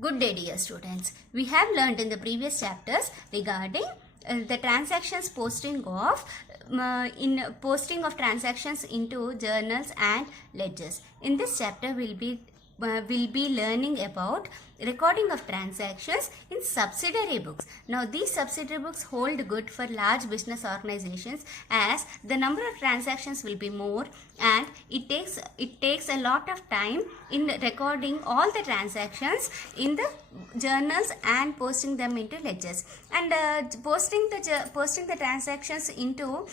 Good day, dear students. We have learned in the previous chapters regarding the transactions posting of transactions into journals and ledgers. In this chapter, we'll be learning about recording of transactions in subsidiary books. Now, these subsidiary books hold good for large business organizations as the number of transactions will be more, and it takes a lot of time in recording all the transactions in the journals and posting them into ledgers. And posting the transactions into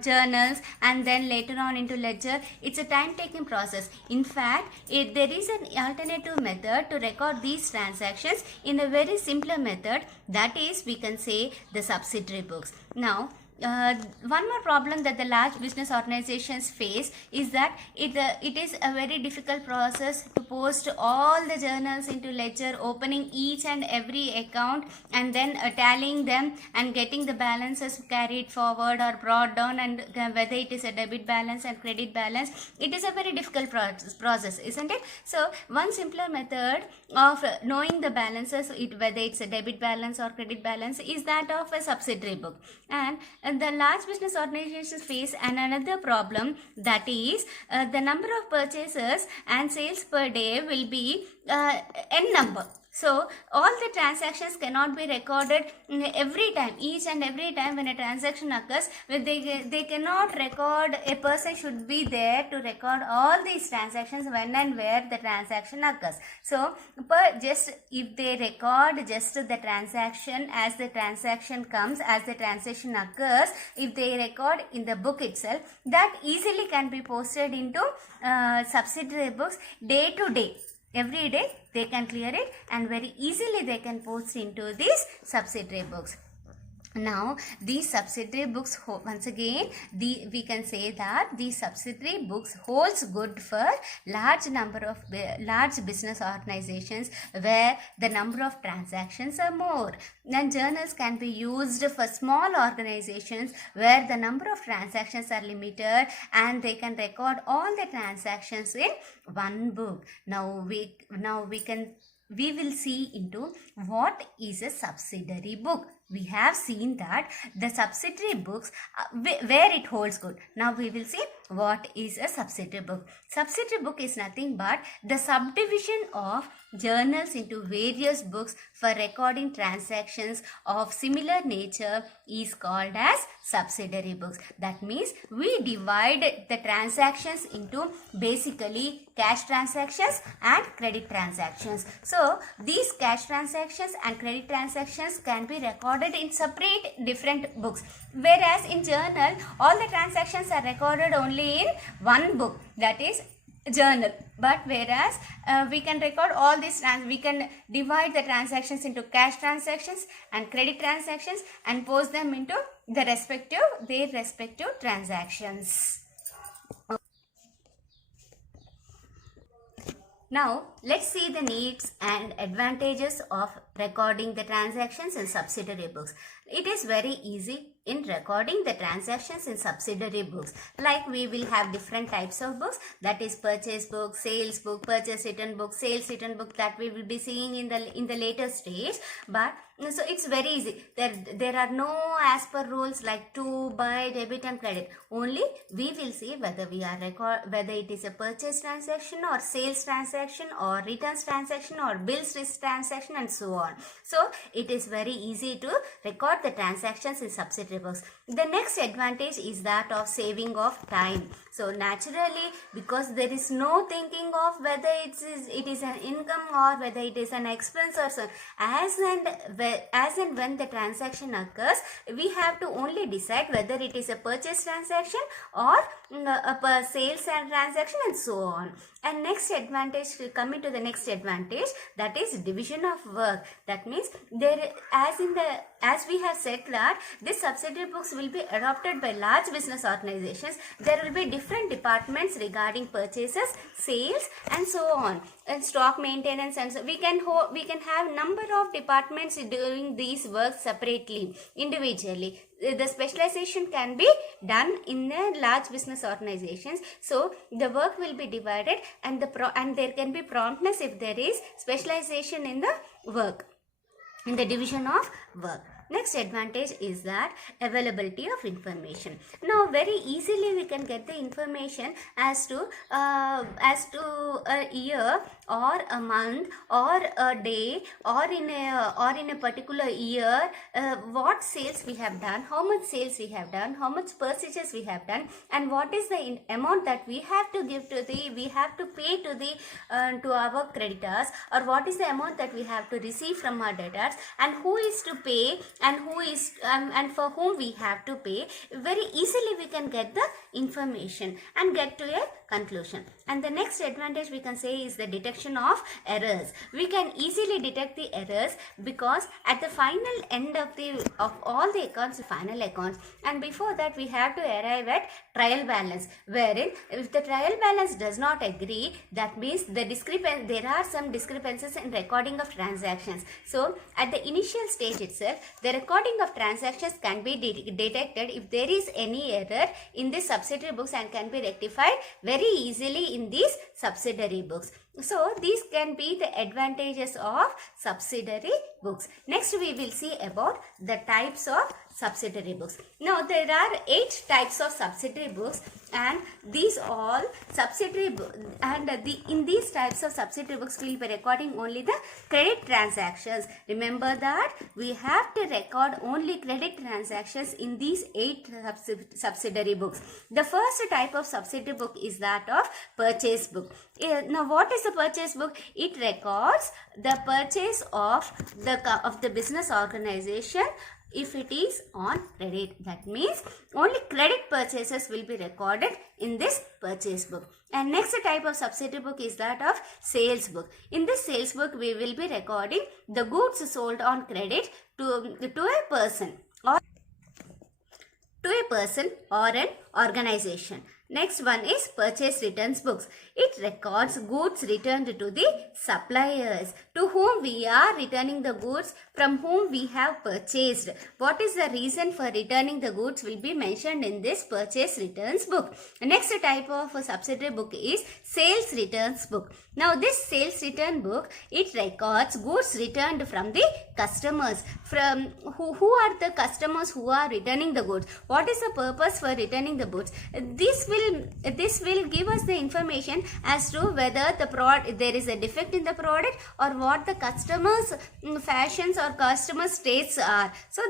journals and then later on into ledger, it's a time-taking process. In fact, there is an alternative method to record these transactions in a very simpler method, that is, we can say the subsidiary books. Now, one more problem that the large business organizations face is that it is a very difficult process to post all the journals into ledger, opening each and every account and then tallying them and getting the balances carried forward or brought down, and whether it is a debit balance and credit balance. It is a very difficult process, isn't it? So one simpler method of knowing the balances, whether it's a debit balance or credit balance, is that of a subsidiary book. And the large business organizations face another problem, that is the number of purchases and sales per day will be n number. So all the transactions cannot be recorded every time, each and every time when a transaction occurs. They cannot record, a person should be there to record all these transactions when and where the transaction occurs. So just if they record just the transaction as the transaction comes, as the transaction occurs, if they record in the book itself, that easily can be posted into subsidiary books day to day. Every day they can clear it and very easily they can post into these subsidiary books. Now, these subsidiary books, once again, we can say that these subsidiary books holds good for large business organizations where the number of transactions are more. And journals can be used for small organizations where the number of transactions are limited and they can record all the transactions in one book. Now we will see into what is a subsidiary book. We have seen that the subsidiary books where it holds good. Now we will see what is a subsidiary book. Subsidiary book is nothing but the subdivision of journals into various books for recording transactions of similar nature is called as subsidiary books. That means we divide the transactions into basically cash transactions and credit transactions. So these cash transactions and credit transactions can be recorded in separate different books, whereas in journal all the transactions are recorded only in one book, that is journal. But whereas we can record all these, we can divide the transactions into cash transactions and credit transactions and post them into their respective transactions. Now, let's see the needs and advantages of recording the transactions in subsidiary books. It is very easy in recording the transactions in subsidiary books. Like we will have different types of books, that is purchase book, sales book, purchase return book, sales return book, that we will be seeing in the later stage. But so it's very easy. There are no as per rules like to, buy, debit and credit. Only we will see whether whether it is a purchase transaction or sales transaction or returns transaction or bills transaction and so on. So it is very easy to record the transactions in subsidiary books. The next advantage is that of saving of time. So naturally, because there is no thinking of whether it is an income or whether it is an expense or so, as and when the transaction occurs, we have to only decide whether it is a purchase transaction or a sales transaction and so on. And next advantage, coming to the next advantage, that is division of work. That means as we have said that these subsidiary books will be adopted by large business organizations. There will be different departments regarding purchases, sales, and so on, and stock maintenance, and so we can have number of departments doing these works separately, individually. The specialization can be done in a large business organizations. So the work will be divided, and there can be promptness if there is specialization in the work, in the division of work. Next advantage is that availability of information. Now very easily we can get the information as to a year or a month or a day or in a particular year, what sales we have done, how much sales we have done, how much purchases we have done, and what is the amount that we have to give to we have to pay to to our creditors, or what is the amount that we have to receive from our debtors, and who is to pay, and who is and for whom we have to pay. Very easily we can get the information and get to a conclusion. And the next advantage we can say is the detection of errors. We can easily detect the errors because at the final end of all the accounts, final accounts, and before that we have to arrive at trial balance, wherein if the trial balance does not agree, that means there are some discrepancies in recording of transactions. So at the initial stage itself, the recording of transactions can be detected if there is any error in the subsidiary books, and can be rectified very easily in these subsidiary books. So these can be the advantages of subsidiary books. Next we will see about the types of subsidiary books. Now there are 8 types of subsidiary books, and these all subsidiary in these types of subsidiary books we will be recording only the credit transactions. Remember that we have to record only credit transactions in these 8 subsidiary books. The first type of subsidiary book is that of purchase book. Now what is the purchase book? It records the purchase of the business organization if it is on credit. That means only credit purchases will be recorded in this purchase book. And next type of subsidiary book is that of sales book. In this sales book we will be recording the goods sold on credit to a person or an organization. Next one is purchase returns books. It records goods returned to the suppliers to whom we are returning the goods, from whom we have purchased. What is the reason for returning the goods will be mentioned in this purchase returns book. Next type of subsidiary book is sales returns book. Now this sales return book, it records goods returned from the customers. From who are the customers who are returning the goods? What is the purpose for returning the goods? This will give us the information as to whether there is a defect in the product, or what the customers' fashions or customers' tastes are. So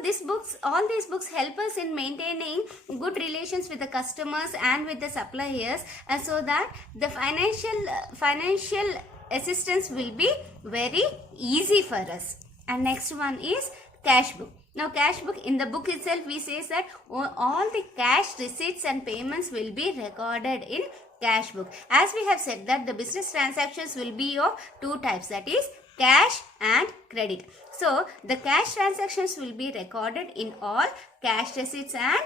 all these books help us in maintaining good relations with the customers and with the suppliers, so that the financial assistance will be very easy for us. And next one is cash book. Now cash book, in the book itself we say that all the cash receipts and payments will be recorded in cash book. As we have said that the business transactions will be of 2 types, that is cash and credit. So the cash transactions will be recorded in all cash receipts and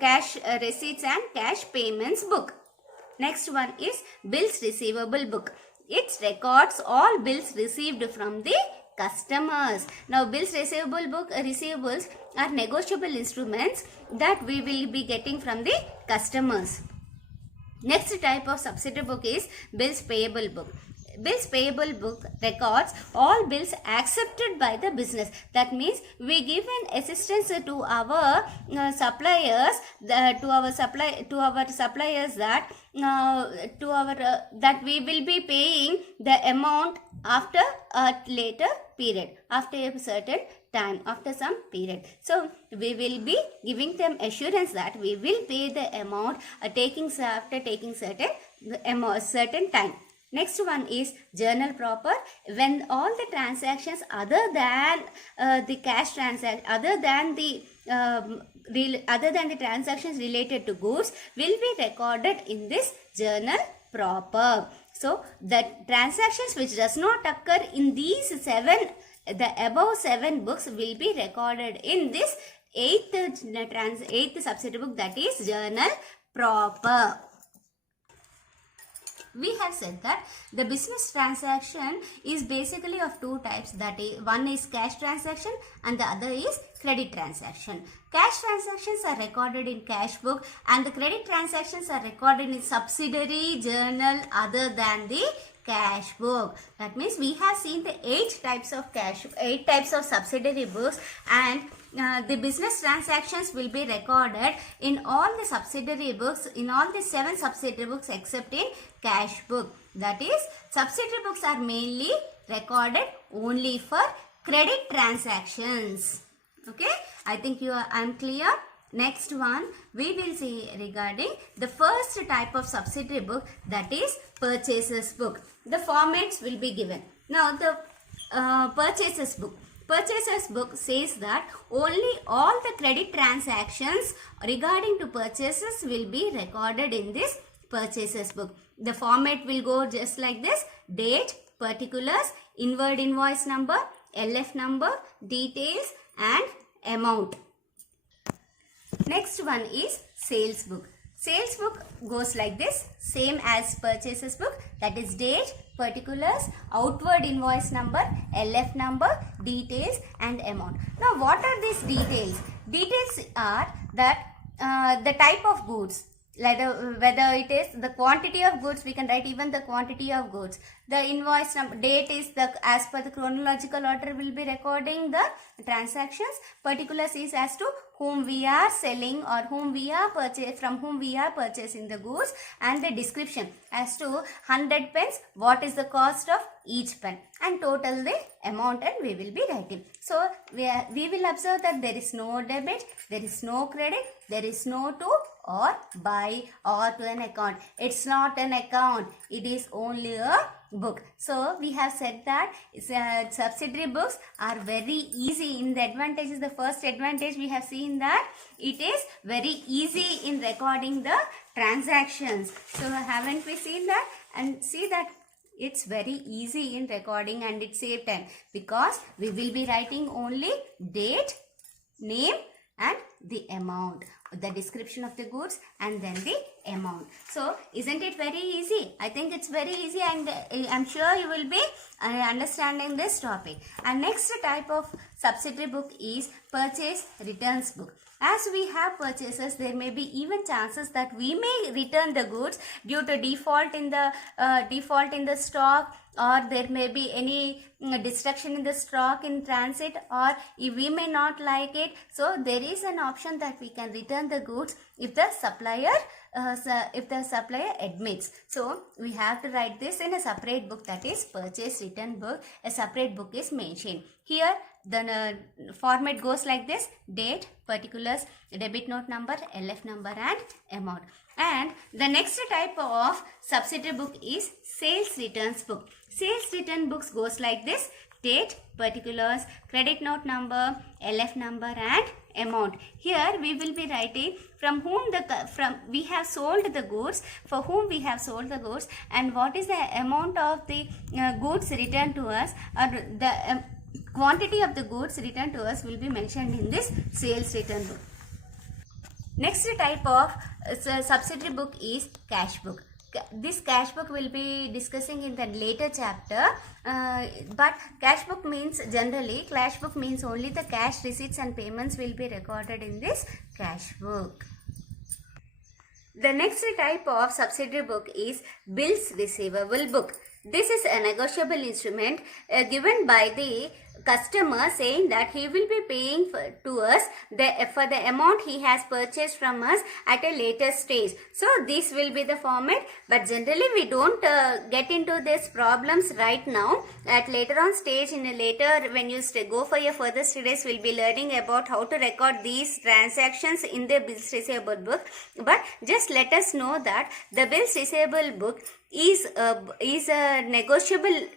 cash payments book. Next one is bills receivable book. It records all bills received from the customers. Now bills receivable book, receivables are negotiable instruments that we will be getting from the customers. Next type of subsidiary book is bills payable book. Bills payable book records all bills accepted by the business. That means we give an assistance to our suppliers, that we will be paying the amount after a later period, after a certain time, after some period. So we will be giving them assurance that we will pay the amount after taking certain time. Next one is journal proper. When all the transactions other than the cash transaction, other than the transactions related to goods will be recorded in this journal proper. So the transactions which does not occur in these 7 the above 7 books will be recorded in this eighth subsidiary book, that is journal proper. We have said that the business transaction is basically of two types, that is, one is cash transaction and the other is credit transaction. Cash transactions are recorded in cash book and the credit transactions are recorded in subsidiary journal other than the cash book. That means we have seen the 8 types of subsidiary books, and the business transactions will be recorded in all the subsidiary books, in all the 7 subsidiary books except in cash book. That is, subsidiary books are mainly recorded only for credit transactions. Okay, I think I am clear. Next one we will see regarding the first type of subsidiary book, that is purchases book. The formats will be given. Now the purchases book. Purchases book says that only all the credit transactions regarding to purchases will be recorded in this purchases book. The format will go just like this: date, particulars, inward invoice number, LF number, details and amount. Next one is sales book. Sales book goes like this, same as purchases book, that is date, particulars, outward invoice number, LF number, details and amount. Now what are these details? Details are that the type of goods, like whether it is the quantity of goods, we can write even the quantity of goods. The invoice number, date is the as per the chronological order will be recording the transactions. Particulars is as to whom we are selling or from whom we are purchasing the goods, and the description as to 100 pence, what is the cost of each pen, and total the amount, and we will be writing. So we will observe that there is no debit, there is no credit, there is no to or buy or to an account. It's not an account, it is only a book. So we have said that subsidiary books are very easy. In the advantages, the first advantage we have seen that it is very easy in recording the transactions. So haven't we seen that? And see that it's very easy in recording and it saves time, because we will be writing only date, name and the amount, the description of the goods and then the amount. So isn't it very easy? I think it's very easy, and I'm sure you will be understanding this topic. And next type of subsidiary book is purchase returns book. As we have purchases, there may be even chances that we may return the goods due to default in the stock, or there may be any destruction in the stock in transit, or if we may not like it. So there is an option that we can return the goods if the supplier admits. So we have to write this in a separate book, that is purchase return book. A separate book is mentioned here. The format goes like this: date, particulars, debit note number, LF number and amount. And the next type of subsidiary book is sales returns book. Sales return books goes like this: date, particulars, credit note number, LF number and amount. Here we will be writing from whom we have sold the goods, for whom we have sold the goods, and what is the amount of the goods returned to us, or the quantity of the goods returned to us will be mentioned in this sales return book. Next type of subsidiary book is cash book. This cash book will be discussing in the later chapter, but cash book means only the cash receipts and payments will be recorded in this cash book. The next type of subsidiary book is bills receivable book. This is a negotiable instrument given by the customer, saying that he will be paying to us for the amount he has purchased from us at a later stage. So this will be the format, but generally we don't get into these problems right now. At later on stage, when you go for your further studies, we'll be learning about how to record these transactions in the bills receivable book. But just let us know that the bills receivable book is a negotiable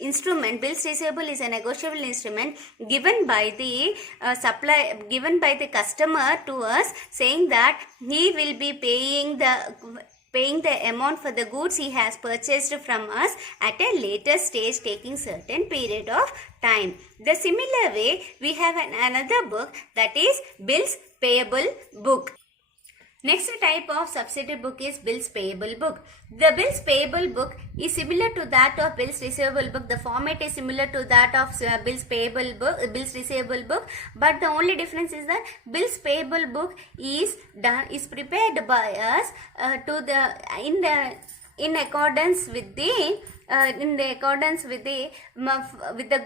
instrument. Bills receivable is a negotiable instrument given by the customer to us, saying that he will be paying paying the amount for the goods he has purchased from us at a later stage, taking certain period of time. The similar way, we have another book, that is bills payable book. Next type of subsidiary book is bills payable book. The bills payable book is similar to that of bills receivable book. The format is similar to that of bills payable book, bills receivable book, but the only difference is that bills payable book is prepared by us in accordance with the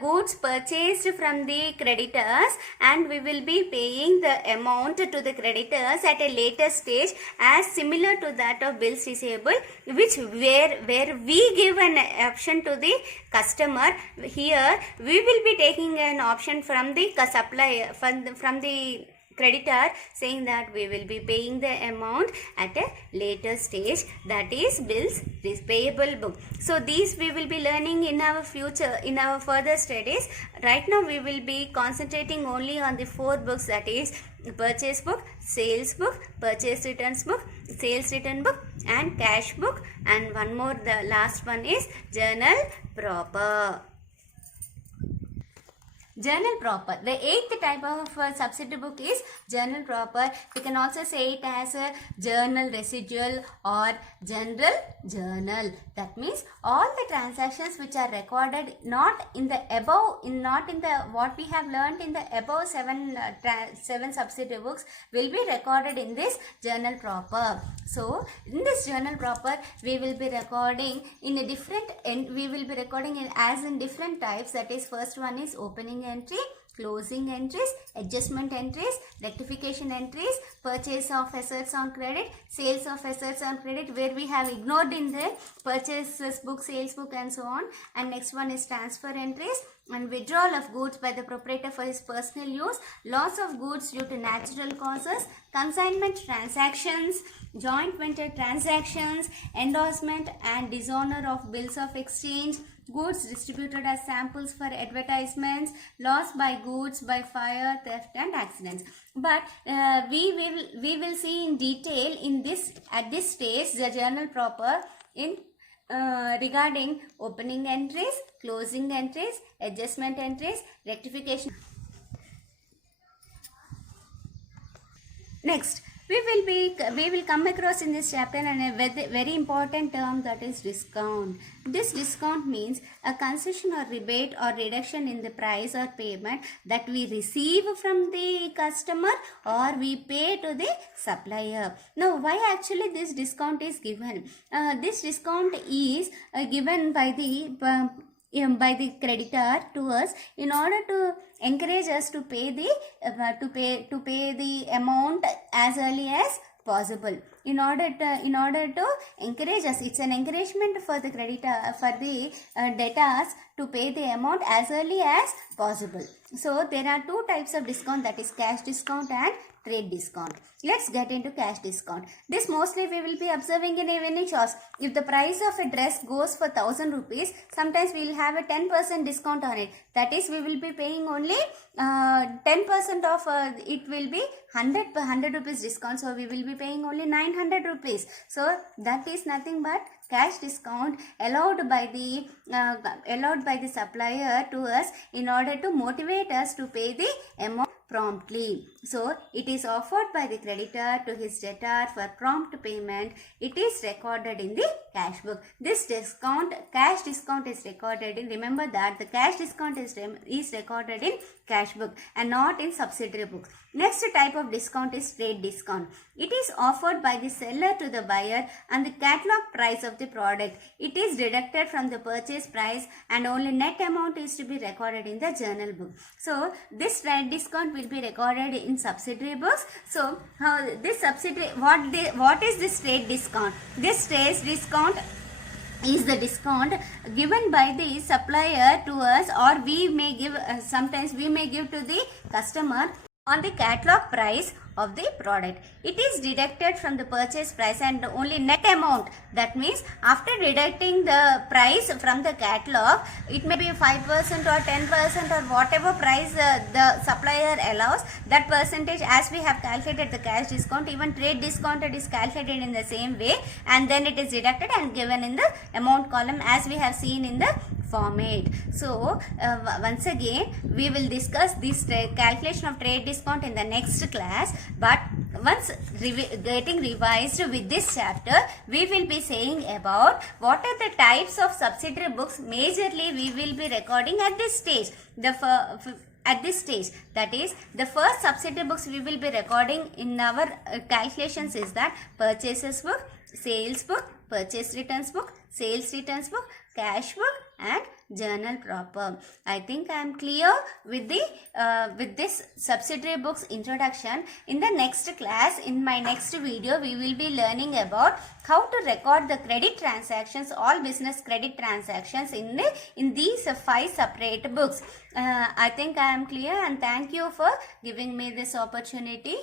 goods purchased from the creditors, and we will be paying the amount to the creditors at a later stage as similar to that of bills receivable, which where we give an option to the customer. Here we will be taking an option from the supplier, from the creditor, saying that we will be paying the amount at a later stage, that is bills payable book. So these we will be learning in our future, in our further studies. Right now we will be concentrating only on the 4 books, that is purchase book, sales book, purchase returns book, sales return book, and cash book, and one more, the last one is journal proper. Journal proper. The 8th type of subsidiary book is journal proper. We can also say it as a journal residual or general journal. That means all the transactions which are recorded not in the what we have learned in the above 7 subsidiary books will be recorded in this journal proper. So in this journal proper we will be recording in a different, we will be recording in different types. That is, first one is opening entry, closing entries, adjustment entries, rectification entries, purchase of assets on credit, sales of assets on credit, where we have ignored in the purchases book, sales book, and so on. And next one is transfer entries and withdrawal of goods by the proprietor for his personal use, loss of goods due to natural causes, consignment transactions, joint venture transactions, endorsement and dishonor of bills of exchange, goods distributed as samples for advertisements, loss by goods by fire, theft and accidents. But we will see in detail in this, at this stage, the journal proper in regarding opening entries, closing entries, adjustment entries, rectification. Next, we will come across in this chapter and a very important term, that is discount. This discount means a concession or rebate or reduction in the price or payment that we receive from the customer or we pay to the supplier. Now, why actually this discount is given? This discount is given by the creditor to us in order to encourage us to pay the amount as early as possible. In order to encourage us, it's an encouragement for the creditor, for the debtors to pay the amount as early as possible. So there are 2 types of discount, that is cash discount and trade discount. Let's get into cash discount. This mostly we will be observing in any shops. If the price of a dress goes for 1000 rupees, sometimes we will have a 10% discount on it. That is, we will be paying only 10% of it will be 100 rupees discount. So we will be paying only 900 rupees. So that is nothing but cash discount allowed by the supplier to us in order to motivate us to pay the amount promptly. So it is offered by the creditor to his debtor for prompt payment. It is recorded in the cash book. This cash discount is recorded in, remember that the cash discount is recorded in cash book and not in subsidiary books. Next type of discount is trade discount. It is offered by the seller to the buyer and the catalog price of the product. It is deducted from the purchase price and only net amount is to be recorded in the journal book. So this trade discount will be recorded in subsidiary books. So this subsidiary, what is this trade discount? This trade discount is the discount given by the supplier to us, or we may give sometimes we may give to the customer on the catalog price of the product. It is deducted from the purchase price and only net amount. That means after deducting the price from the catalog, it may be 5% or 10% or whatever price the supplier allows, that percentage, as we have calculated the cash discount, even trade discounted is calculated in the same way, and then it is deducted and given in the amount column as we have seen in the format. So once again we will discuss this calculation of trade discount in the next class, but once getting revised with this chapter, we will be saying about what are the types of subsidiary books majorly we will be recording at this stage. That is, the first subsidiary books we will be recording in our calculations is that purchases book, sales book, purchase returns book, sales returns book, cash book and journal proper. I think I am clear with the with this subsidiary books introduction. In the next class, in my next video, we will be learning about how to record the credit transactions, all business credit transactions in these 5 separate books. I think I am clear, and thank you for giving me this opportunity.